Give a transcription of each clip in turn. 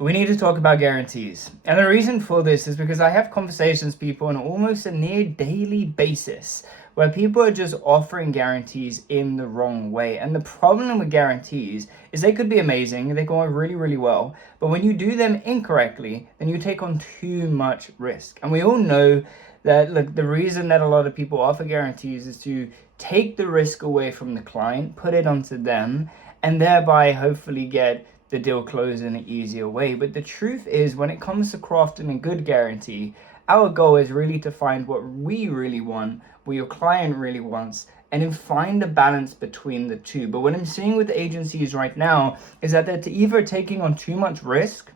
We need to talk about guarantees. And the reason for this is because I have conversations with people on almost a near daily basis where people are just offering guarantees in the wrong way. And the problem with guarantees is they could be amazing, they go really, really well, but when you do them incorrectly, then you take on too much risk. And we all know that, look, the reason that a lot of people offer guarantees is to take the risk away from the client, put it onto them, and thereby hopefully get the deal closed in an easier way. But the truth is, when it comes to crafting a good guarantee, our goal is really to find what we really want, what your client really wants, and then find a balance between the two. But what I'm seeing with agencies right now is that they're either taking on too much risk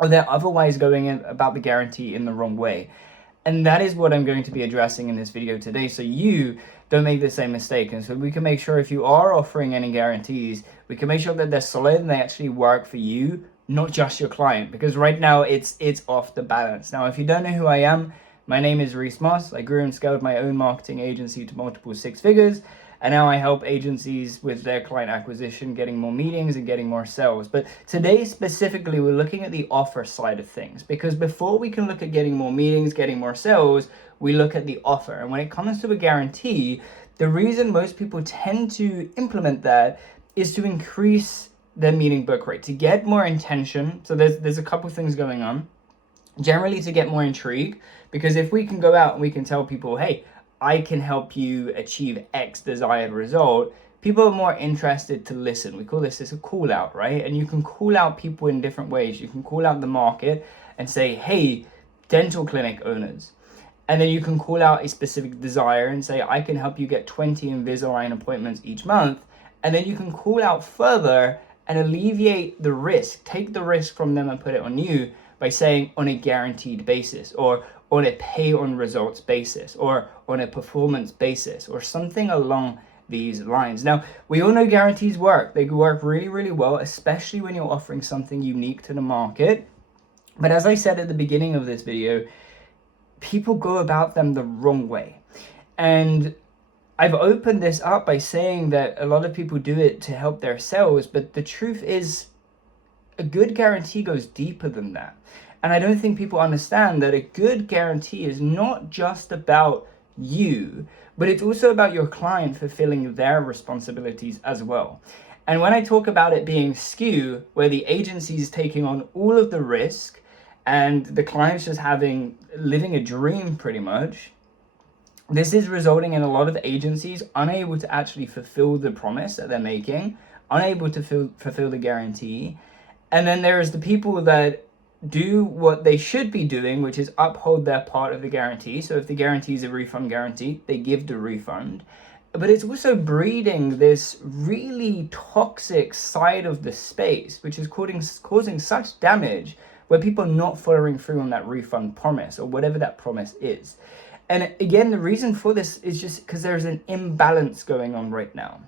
or they're otherwise going about the guarantee in the wrong way. And that is what I'm going to be addressing in this video today, so you don't make the same mistake. And so we can make sure, if you are offering any guarantees, we can make sure that they're solid and they actually work for you, not just your client, because right now it's off the balance. Now, if you don't know who I am, my name is Reece. I grew and scaled my own marketing agency to multiple six figures, and now I help agencies with their client acquisition, getting more meetings and getting more sales. But today specifically, we're looking at the offer side of things, because before we can look at getting more meetings, getting more sales, we look at the offer. And when it comes to a guarantee, the reason most people tend to implement that is to increase their meeting book rate, to get more intention. So there's a couple things going on. Generally, to get more intrigue, because if we can go out and we can tell people, hey, I can help you achieve X desired result, people are more interested to listen. We call this a call out, right? And you can call out people in different ways. You can call out the market and say, hey, dental clinic owners. And then you can call out a specific desire and say, I can help you get 20 Invisalign appointments each month. And then you can call out further and alleviate the risk, take the risk from them and put it on you by saying on a guaranteed basis, or on a pay on results basis, or on a performance basis, or something along these lines. Now, we all know guarantees work. They work really, really well, especially when you're offering something unique to the market. But as I said at the beginning of this video, people go about them the wrong way. And I've opened this up by saying that a lot of people do it to help their sales, but the truth is, a good guarantee goes deeper than that. And I don't think people understand that a good guarantee is not just about you, but it's also about your client fulfilling their responsibilities as well. And when I talk about it being skew, where the agency is taking on all of the risk and the client's just living a dream pretty much, this is resulting in a lot of agencies unable to actually fulfill the promise that they're making, unable to fulfill the guarantee. And then there's the people that do what they should be doing, which is uphold their part of the guarantee. So if the guarantee is a refund guarantee, they give the refund. But it's also breeding this really toxic side of the space, which is causing such damage, where people are not following through on that refund promise, or whatever that promise is. And again, the reason for this is just because there's an imbalance going on right now.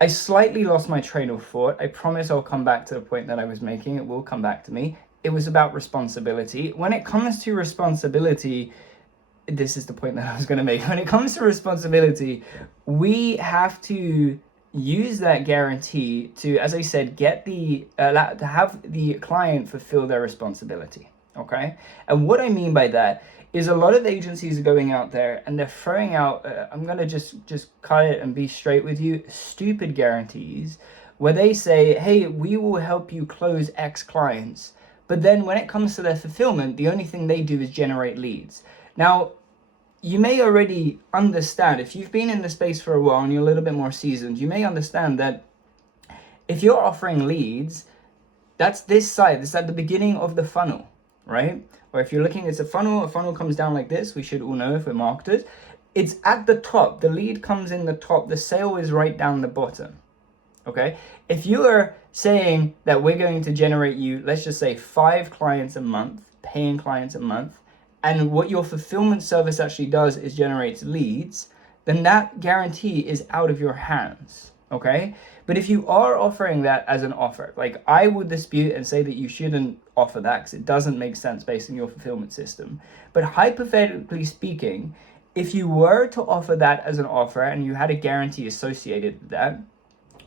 I slightly lost my train of thought. I promise I'll come back to the point that I was making. It will come back to me. It was about responsibility. When it comes to responsibility, this is the point that I was going to make. When it comes to responsibility, we have to use that guarantee to, as I said, get to have the client fulfill their responsibility. Okay? And what I mean by that is, a lot of agencies are going out there and they're throwing out, I'm going to just cut it and be straight with you, stupid guarantees where they say, hey, we will help you close X clients. But then when it comes to their fulfillment, the only thing they do is generate leads. Now, you may already understand, if you've been in the space for a while and you're a little bit more seasoned, you may understand that if you're offering leads, that's this side, it's at the beginning of the funnel, right? Or if you're looking, it's a funnel comes down like this. We should all know if we're marketers. It's at the top. The lead comes in the top. The sale is right down the bottom. Okay? If you are saying that we're going to generate you, let's just say 5 clients a month, paying clients a month, and what your fulfillment service actually does is generates leads, then that guarantee is out of your hands. Okay? But if you are offering that as an offer, like, I would dispute and say that you shouldn't offer that because it doesn't make sense based on your fulfillment system. But hypothetically speaking, if you were to offer that as an offer and you had a guarantee associated with that,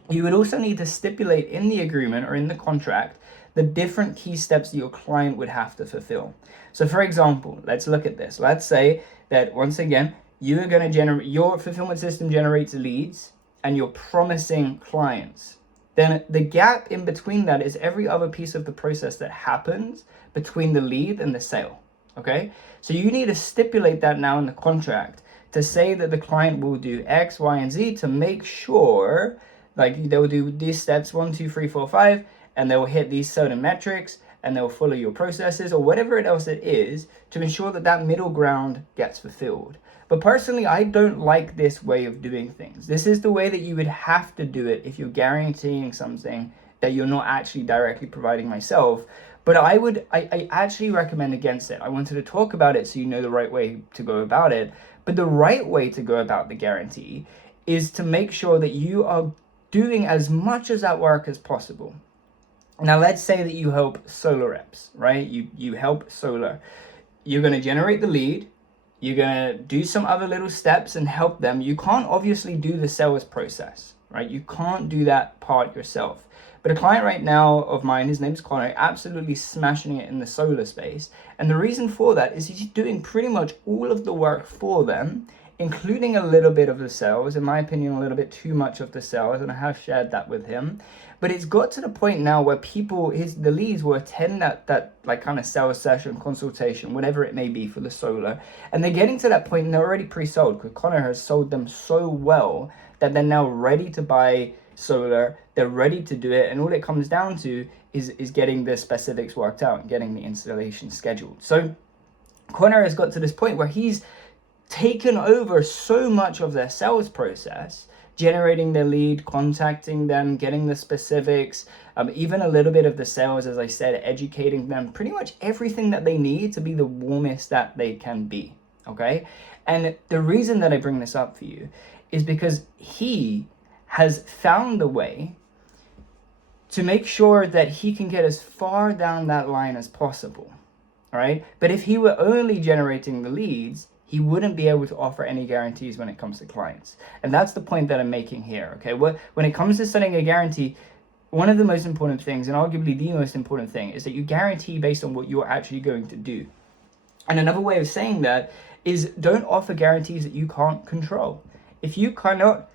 you would also need to stipulate in the agreement or in the contract the different key steps that your client would have to fulfill. So for example, let's look at this. Let's say that once again, you are going to generate, your fulfillment system generates leads and you're promising clients. Then the gap in between that is every other piece of the process that happens between the lead and the sale. Okay, so you need to stipulate that now in the contract to say that the client will do X, Y, and Z to make sure, like they will do these steps 1, 2, 3, 4, 5, and they will hit these certain metrics, and they'll follow your processes or whatever else it is to ensure that that middle ground gets fulfilled. But personally, I don't like this way of doing things. This is the way that you would have to do it if you're guaranteeing something that you're not actually directly providing myself. But I actually recommend against it. I wanted to talk about it so you know the right way to go about it. But the right way to go about the guarantee is to make sure that you are doing as much of that work as possible. Now, let's say that you help solar reps, right? You help solar. You're going to generate the lead. You're going to do some other little steps and help them. You can't obviously do the sales process, right? You can't do that part yourself. But a client right now of mine, his name's Connor, absolutely smashing it in the solar space. And the reason for that is he's doing pretty much all of the work for them, including a little bit of the sales, in my opinion, a little bit too much of the sales, and I have shared that with him. But it's got to the point now where people, the leads will attend that like kind of sales session, consultation, whatever it may be for the solar, and they're getting to that point and they're already pre-sold because Connor has sold them so well that they're now ready to buy solar, they're ready to do it, and all it comes down to is getting the specifics worked out and getting the installation scheduled. So Connor has got to this point where he's taken over so much of their sales process, generating their lead, contacting them, getting the specifics, even a little bit of the sales, as I said, educating them, pretty much everything that they need to be the warmest that they can be, okay? And the reason that I bring this up for you is because he has found a way to make sure that he can get as far down that line as possible, all right? But if he were only generating the leads, he wouldn't be able to offer any guarantees when it comes to clients. And that's the point that I'm making here, okay? When it comes to setting a guarantee, one of the most important things, and arguably the most important thing, is that you guarantee based on what you're actually going to do. And another way of saying that is don't offer guarantees that you can't control. If you cannot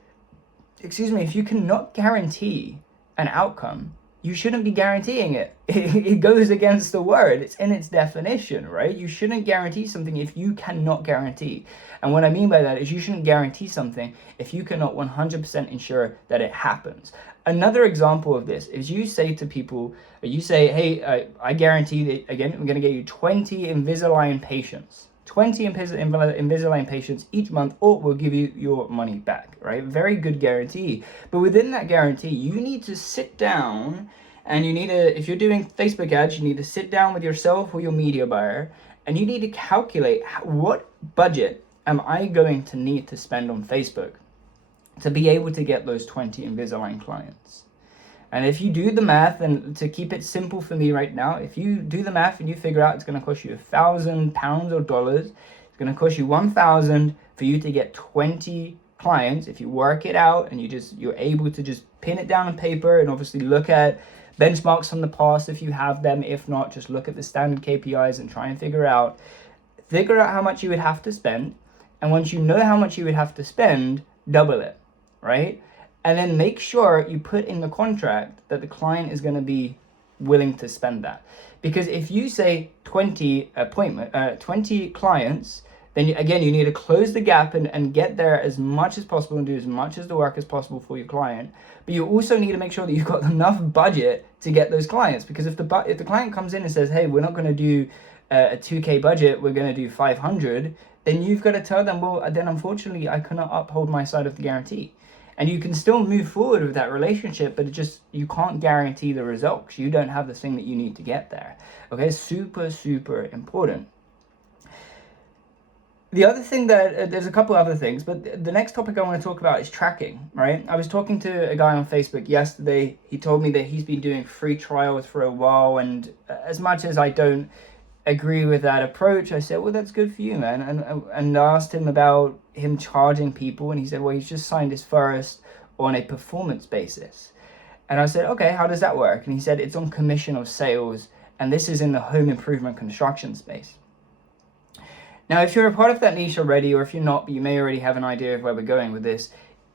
guarantee an outcome, you shouldn't be guaranteeing it. It goes against the word. It's in its definition, right? You shouldn't guarantee something if you cannot guarantee. And what I mean by that is you shouldn't guarantee something if you cannot 100% ensure that it happens. Another example of this is you say to people, you say, hey, I guarantee that, again, I'm going to get you 20 Invisalign patients. 20 Invisalign patients each month, or we'll give you your money back, right? Very good guarantee. But within that guarantee, you need to sit down and you need to, if you're doing Facebook ads, you need to sit down with yourself or your media buyer and you need to calculate what budget am I going to need to spend on Facebook to be able to get those 20 Invisalign clients. And if you do the math, and to keep it simple for me right now, if you do the math and you figure out it's going to cost you £1,000 or dollars, it's going to cost you 1,000 for you to get 20 clients. If you work it out and you're able to just pin it down on paper and obviously look at benchmarks from the past if you have them. If not, just look at the standard KPIs and try and figure out how much you would have to spend. And once you know how much you would have to spend, double it, right? And then make sure you put in the contract that the client is going to be willing to spend that. Because if you say 20 clients, then you need to close the gap and get there as much as possible and do as much as the work as possible for your client. But you also need to make sure that you've got enough budget to get those clients. Because if the client comes in and says, hey, we're not going to do a 2K budget, we're going to do 500, then you've got to tell them, well, then unfortunately I cannot uphold my side of the guarantee. And you can still move forward with that relationship, but you can't guarantee the results. You don't have the thing that you need to get there. Okay, super, super important. The other thing there's a couple other things, but the next topic I want to talk about is tracking, right? I was talking to a guy on Facebook yesterday. He told me that he's been doing free trials for a while, and as much as I don't agree with that approach, I said, well, that's good for you, man. And I asked him about him charging people, and he said, well, he's just signed his first on a performance basis. And I said, okay, how does that work? And he said, it's on commission of sales, and this is in the home improvement construction space. Now, if you're a part of that niche already, or if you're not, but you may already have an idea of where we're going with this,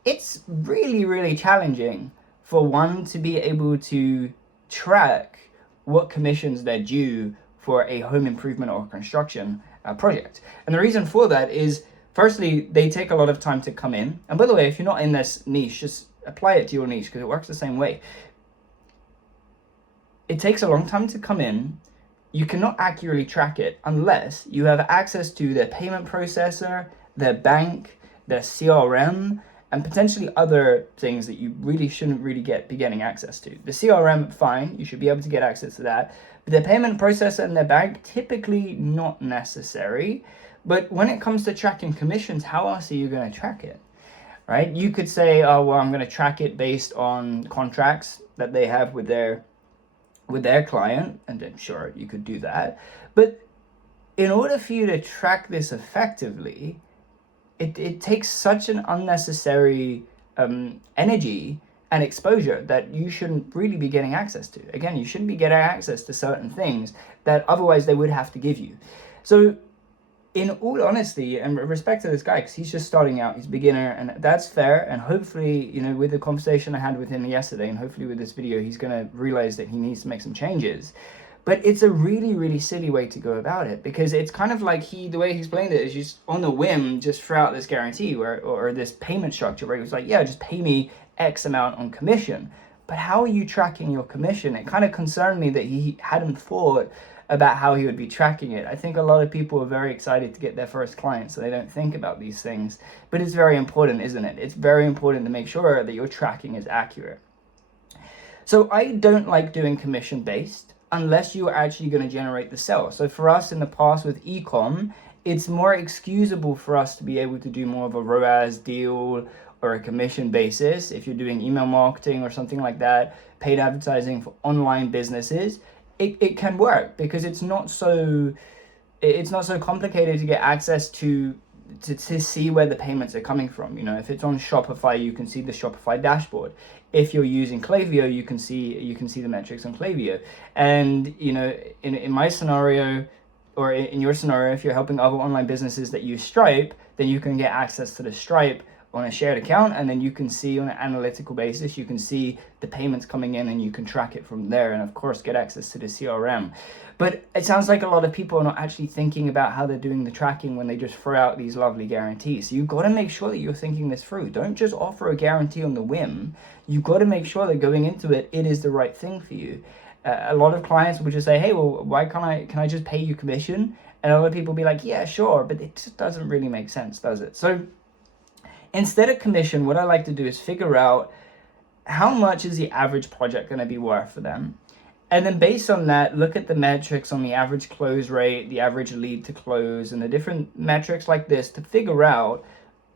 it's really, really challenging for one to be able to track what commissions they're due for a home improvement or construction project. And the reason for that is, firstly, they take a lot of time to come in. And by the way, if you're not in this niche, just apply it to your niche because it works the same way. It takes a long time to come in. You cannot accurately track it unless you have access to their payment processor, their bank, their CRM, and potentially other things that you really shouldn't really be getting access to. The CRM, fine, you should be able to get access to that. But their payment processor and their bank, typically not necessary. But when it comes to tracking commissions, how else are you going to track it? Right? You could say, oh, well, I'm going to track it based on contracts that they have with their client, and I'm sure you could do that. But in order for you to track this effectively, it takes such an unnecessary energy and exposure that you shouldn't really be getting access to. Again, you shouldn't be getting access to certain things that otherwise they would have to give you. So in all honesty and respect to this guy, because he's just starting out, he's a beginner, and that's fair. And hopefully, you know, with the conversation I had with him yesterday, and hopefully with this video, he's going to realize that he needs to make some changes. But it's a really, really silly way to go about it, because it's kind of like the way he explained it is just on the whim, just throw out this guarantee or this payment structure where he was like, yeah, just pay me X amount on commission. But how are you tracking your commission? It kind of concerned me that he hadn't thought about how he would be tracking it. I think a lot of people are very excited to get their first client, so they don't think about these things. But it's very important, isn't it? It's very important to make sure that your tracking is accurate. So I don't like doing commission-based unless you're actually going to generate the sale. So for us in the past with e-com, it's more excusable for us to be able to do more of a ROAS deal or a commission basis. If you're doing email marketing or something like that, paid advertising for online businesses, it can work because it's not so complicated to get access to see where the payments are coming from. You know, if it's on Shopify, you can see the Shopify dashboard. If you're using Klaviyo, you can see the metrics on Klaviyo. And you know, in my scenario, or in your scenario, if you're helping other online businesses that use Stripe, then you can get access to the Stripe on a shared account, and then you can see on an analytical basis, you can see the payments coming in and you can track it from there, and of course get access to the CRM. But it sounds like a lot of people are not actually thinking about how they're doing the tracking when they just throw out these lovely guarantees. So you've got to make sure that you're thinking this through. Don't just offer a guarantee on the whim. You've got to make sure that going into it, it is the right thing for you. A lot of clients will just say, hey, well, why can I just pay you commission? And a lot of people will be like, yeah, sure, but it just doesn't really make sense, does it? So instead of commission, what I like to do is figure out how much is the average project going to be worth for them. And then based on that, look at the metrics on the average close rate, the average lead to close, and the different metrics like this to figure out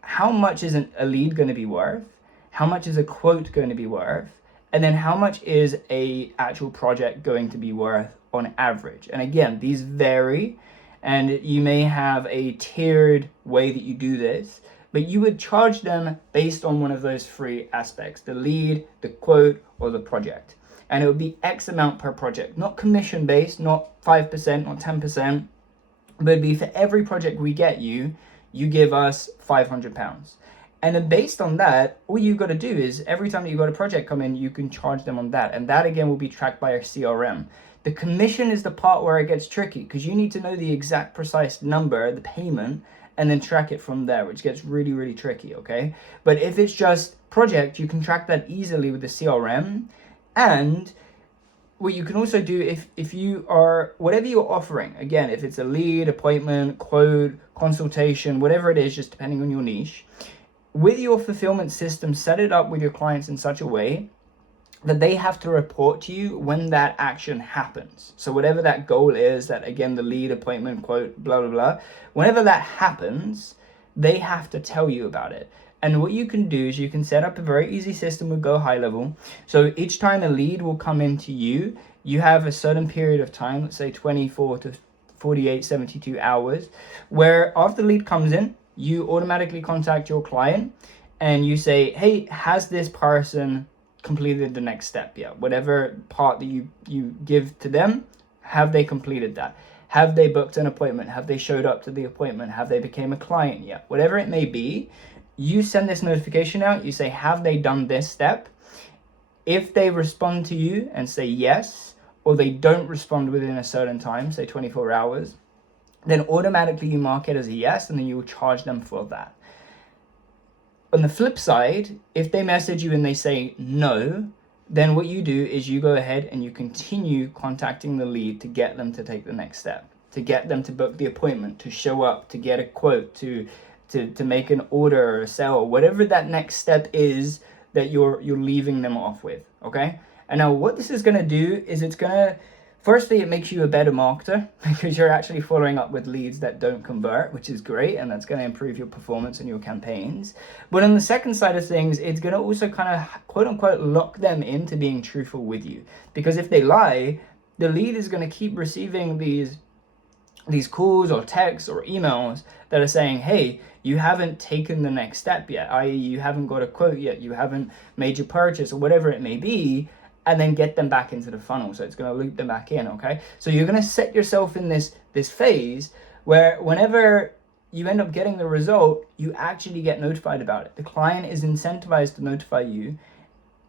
how much is a lead going to be worth, how much is a quote going to be worth, and then how much is a actual project going to be worth on average. And again, these vary, and you may have a tiered way that you do this, but you would charge them based on one of those three aspects: the lead, the quote, or the project. And it would be X amount per project, not commission based, not 5%, not 10%, but it'd be for every project we get you, you give us £500. And then based on that, all you've got to do is every time that you've got a project come in, you can charge them on that. And that again will be tracked by our CRM. The commission is the part where it gets tricky, because you need to know the exact precise number, the payment, and then track it from there, which gets really, really tricky, okay? But if it's just project, you can track that easily with the CRM. And what you can also do, if you are, whatever you're offering, again, if it's a lead, appointment, quote, consultation, whatever it is, just depending on your niche, with your fulfillment system, set it up with your clients in such a way that they have to report to you when that action happens. So whatever that goal is, that again, the lead, appointment, quote, blah, blah, blah, whenever that happens, they have to tell you about it. And what you can do is you can set up a very easy system with Go High Level. So each time a lead will come into you, you have a certain period of time, let's say 24 to 48, 72 hours, where after the lead comes in, you automatically contact your client and you say, hey, has this person completed the next step yet? Whatever part that you give to them, have they completed that? Have they booked an appointment? Have they showed up to the appointment? Have they became a client yet? Whatever it may be, you send this notification out. You say, have they done this step? If they respond to you and say yes, or they don't respond within a certain time, say 24 hours, then automatically you mark it as a yes, and then you will charge them for that. On the flip side, if they message you and they say no, then what you do is you go ahead and you continue contacting the lead to get them to take the next step, to get them to book the appointment, to show up, to get a quote, to make an order or a sale, whatever that next step is that you're leaving them off with, okay? And now what this is going to do is it's going to, firstly, it makes you a better marketer because you're actually following up with leads that don't convert, which is great, and that's going to improve your performance and your campaigns. But on the second side of things, it's going to also kind of, quote unquote, lock them into being truthful with you. Because if they lie, the lead is going to keep receiving these calls or texts or emails that are saying, hey, you haven't taken the next step yet, i.e. you haven't got a quote yet, you haven't made your purchase, or whatever it may be, and then get them back into the funnel. So it's going to loop them back in, okay? So you're going to set yourself in this phase where whenever you end up getting the result, you actually get notified about it. The client is incentivized to notify you.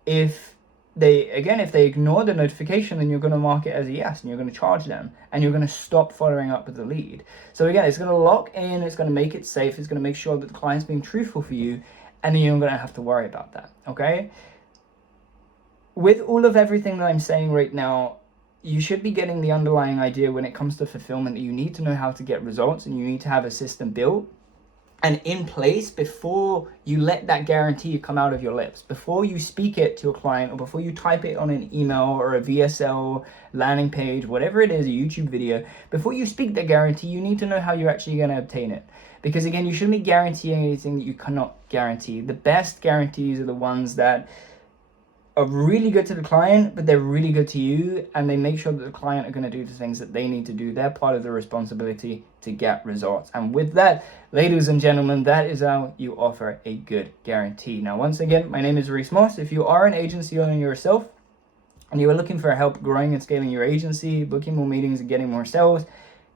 If they ignore the notification, then you're going to mark it as a yes, and you're going to charge them, and you're going to stop following up with the lead. So again, it's going to lock in, it's going to make it safe, it's going to make sure that the client's being truthful for you, and then you're not going to have to worry about that, okay? With all of everything that I'm saying right now, you should be getting the underlying idea when it comes to fulfillment that you need to know how to get results, and you need to have a system built and in place before you let that guarantee come out of your lips. Before you speak it to a client, or before you type it on an email or a VSL landing page, whatever it is, a YouTube video, before you speak that guarantee, you need to know how you're actually going to obtain it. Because again, you shouldn't be guaranteeing anything that you cannot guarantee. The best guarantees are the ones that are really good to the client, but they're really good to you, and they make sure that the client are going to do the things that they need to do. They're part of the responsibility to get results. And with that, ladies and gentlemen, that is how you offer a good guarantee. Now, once again, my name is Reece Moss. If you are an agency owner yourself and you are looking for help growing and scaling your agency, booking more meetings and getting more sales,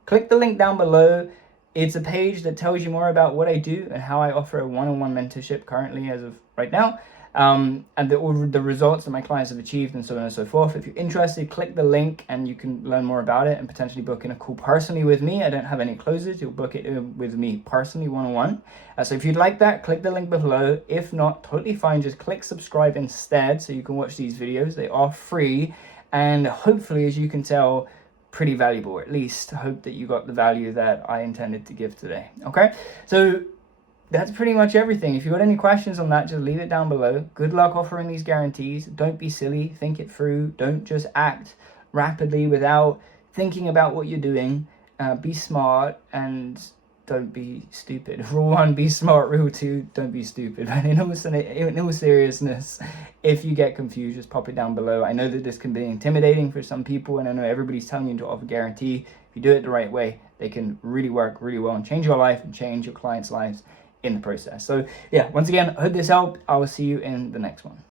click the link down below. It's a page that tells you more about what I do and how I offer a one-on-one mentorship currently as of right now. And the results that my clients have achieved, and so on and so forth. If you're interested, click the link and you can learn more about it and potentially book in a call personally with me. I don't have any closes. You'll book it with me personally, one-on-one. So if you'd like that, click the link below. If not, totally fine. Just click subscribe instead so you can watch these videos. They are free, and hopefully, as you can tell, pretty valuable. Or at least hope that you got the value that I intended to give today. Okay, so that's pretty much everything. If you've got any questions on that, just leave it down below. Good luck offering these guarantees. Don't be silly. Think it through. Don't just act rapidly without thinking about what you're doing. Be smart and don't be stupid. Rule 1, be smart. Rule 2, don't be stupid. But in all seriousness, if you get confused, just pop it down below. I know that this can be intimidating for some people, and I know everybody's telling you to offer a guarantee. If you do it the right way, they can really work really well and change your life and change your clients' lives in the process. So yeah, once again, I hope this helped. I will see you in the next one.